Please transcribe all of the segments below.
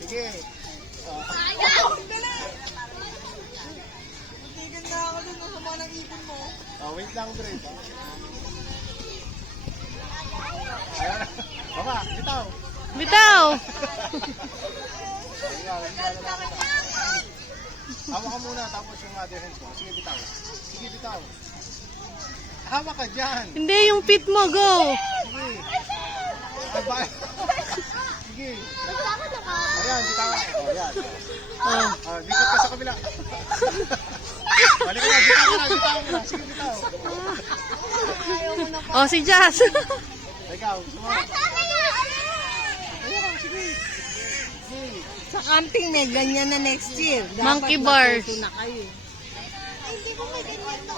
Sige. Tigil na ako dun. Masama ng ipon mo. Wait lang, Dre. Ayan. Baba, bitaw. Bitaw! Hawak ka muna, tapos yung other hand ko. Sige, bitaw. Sige, bitaw. Hawak ka dyan. Hindi, yung pit mo, go! Sige. Aba. Sige. Ayan, bitaw. Ayan. Dikot ka sa kabila. Balik ka na, bitaw ka na, bitaw ka na. Sige, bitaw. Oh, si Jazz. Ikaw, sumunod. Ayan, sige. Sige. Sa camping may ganyan na next year. Dapat Monkey bars. matuto na kayo. Hindi ko may ganyan to.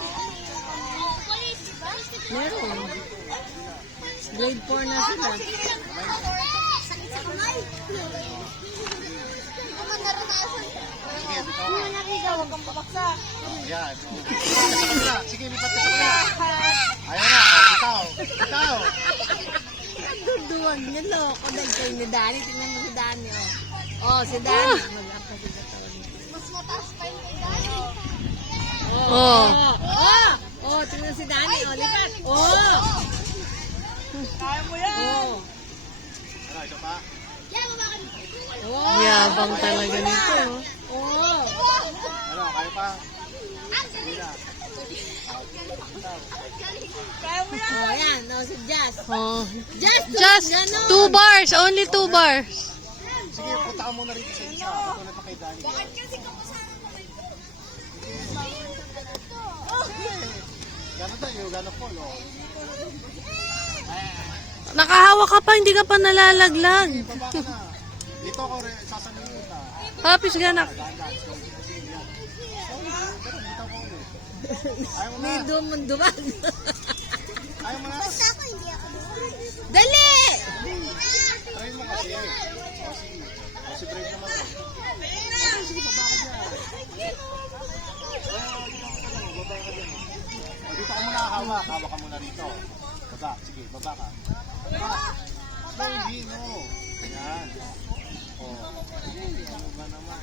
Meron. Grade 4 na sila. Sakit sa kamay. Hindi ko man naranasan. Sige, bitaw ka. Huwag kang babaksak. Ayan. Lipat ka sa kabila. Sige, lipat ka sa kabila. Ayan na. Oh, bitaw. Bitaw. Duduwag niya, loko. Dahil kayo ni Dani. Tingnan mo si Dani, oh. Oh, si Dani. Mag-up na si Dani. Mas mataas pa yung edad. Oh. Oh, tingnan si Dani. Oh, lipat. Oh. Kaya mo yan. Oh. Ano, ito pa? Yan, mabakan. Oh. Yabang talaga nito. Oh. Ano, kaya pa? Sige na. Kaya mo yan. Oh, yan. Oh, si Jazz. Oh. Jazz, Just ganon. 2 bars. Only 2 bars. Sige, punta ka muna rito sa isa. Katulad pa kay Danny. Kasi kapasara mo kayo. Gano'n tayo, gano'n po, no? Nakahawak ka pa, hindi ka pa nalalaglag. Baba ka na. Dito ako rin, sasaluhin na. Hapis ganak. Ayaw mo na. May dumag. Ayaw mo na. Basta ako, hindi ako doon. Dali! Try mo kasi. Kasi drive naman. Sige, baba ka dyan. Baba ka dyan. Dito ka muna hawak. Hawak ka muna rito. Baba. Sige, baba ka. Baba. No, hindi, no. Ayan. Oh. Ano ba naman?